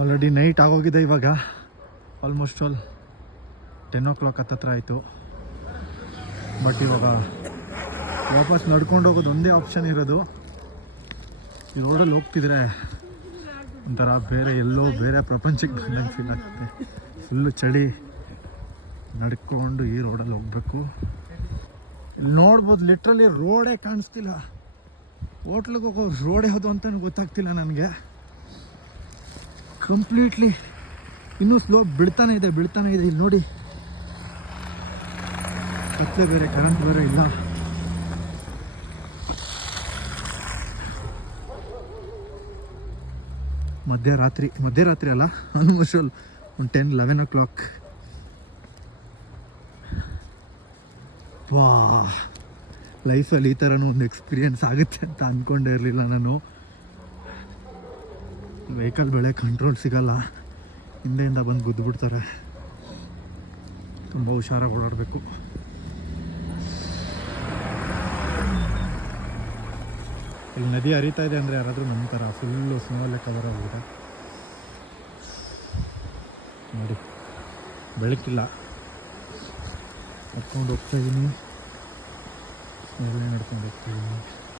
Already night ಆಗೋಗಿದೆ ಇವಾಗ. Almost 10 o'clock ಹತ್ತತ್ರ ಆಯಿತು. ಬಟ್ ಇವಾಗ ವಾಪಸ್ ನಡ್ಕೊಂಡು ಹೋಗೋದು ಒಂದೇ ಆಪ್ಷನ್ ಇರೋದು. ಈ ರೋಡಲ್ಲಿ ಹೋಗ್ತಿದ್ರೆ ಒಂಥರ ಬೇರೆ ಪ್ರಪಂಚಕ್ಕೆ ಬಂದಂಗೆ ಫೀಲ್ ಆಗ್ತದೆ. ಫುಲ್ಲು ಚಳಿ, ನಡ್ಕೊಂಡು ಈ ರೋಡಲ್ಲಿ ಹೋಗ್ಬೇಕು. ಇಲ್ಲಿ ನೋಡ್ಬೋದು, ಲಿಟ್ರಲಿ ರೋಡೇ ಕಾಣಿಸ್ತಿಲ್ಲ. ಹೋಟ್ಲಿಗೆ ಹೋಗೋ ರೋಡ್ ಯಾವುದು ಅಂತಲೂ ಗೊತ್ತಾಗ್ತಿಲ್ಲ ನನಗೆ. ಕಂಪ್ಲೀಟ್ಲಿ ಇನ್ನೂ ಸ್ಲೋಪ್ ಬೀಳ್ತಾನೆ ಇದೆ. ಇಲ್ಲಿ ನೋಡಿ, ಕತ್ಲೆ ಬೇರೆ, ಕರೆಂಟ್ ಬೇರೆ ಇಲ್ಲ. ಮಧ್ಯರಾತ್ರಿ ಅಲ್ಲ, ಆಲ್ಮೋಸ್ಟ್ ಒಂದು 10-11 o'clock. ವಾ, ಲೈಫಲ್ಲಿ ಈ ಥರನೂ ಒಂದು ಎಕ್ಸ್ಪೀರಿಯೆನ್ಸ್ ಆಗುತ್ತೆ ಅಂತ ಅಂದ್ಕೊಂಡೇ ಇರಲಿಲ್ಲ ನಾನು. ವೆಹಿಕಲ್ ಬೆಳೆ ಕಂಟ್ರೋಲ್ ಸಿಗಲ್ಲ, ಹಿಂದೆಯಿಂದ ಬಂದು ಗುದ್ದುಬಿಡ್ತಾರೆ. ತುಂಬ ಹುಷಾರಾಗಿ ಓಡಾಡಬೇಕು. ಇಲ್ಲಿ ನದಿ ಹರಿತಾ ಇದೆ ಅಂದರೆ ಯಾರಾದರೂ ನಂಬ್ತಾರ? ಫುಲ್ಲು ಸ್ನೋಲ್ಲೇ ಕವರ್ ಆಗಿದೆ ನೋಡಿ. ಬೆಳಕಿಲ್ಲ, ನಡ್ಕೊಂಡು ಹೋಗ್ತಾಯಿದ್ದೀನಿ, ಸ್ನೋಲ್ಲೇ ನಡ್ಕೊಂಡು ಹೋಗ್ತಾಯಿದ್ದೀನಿ.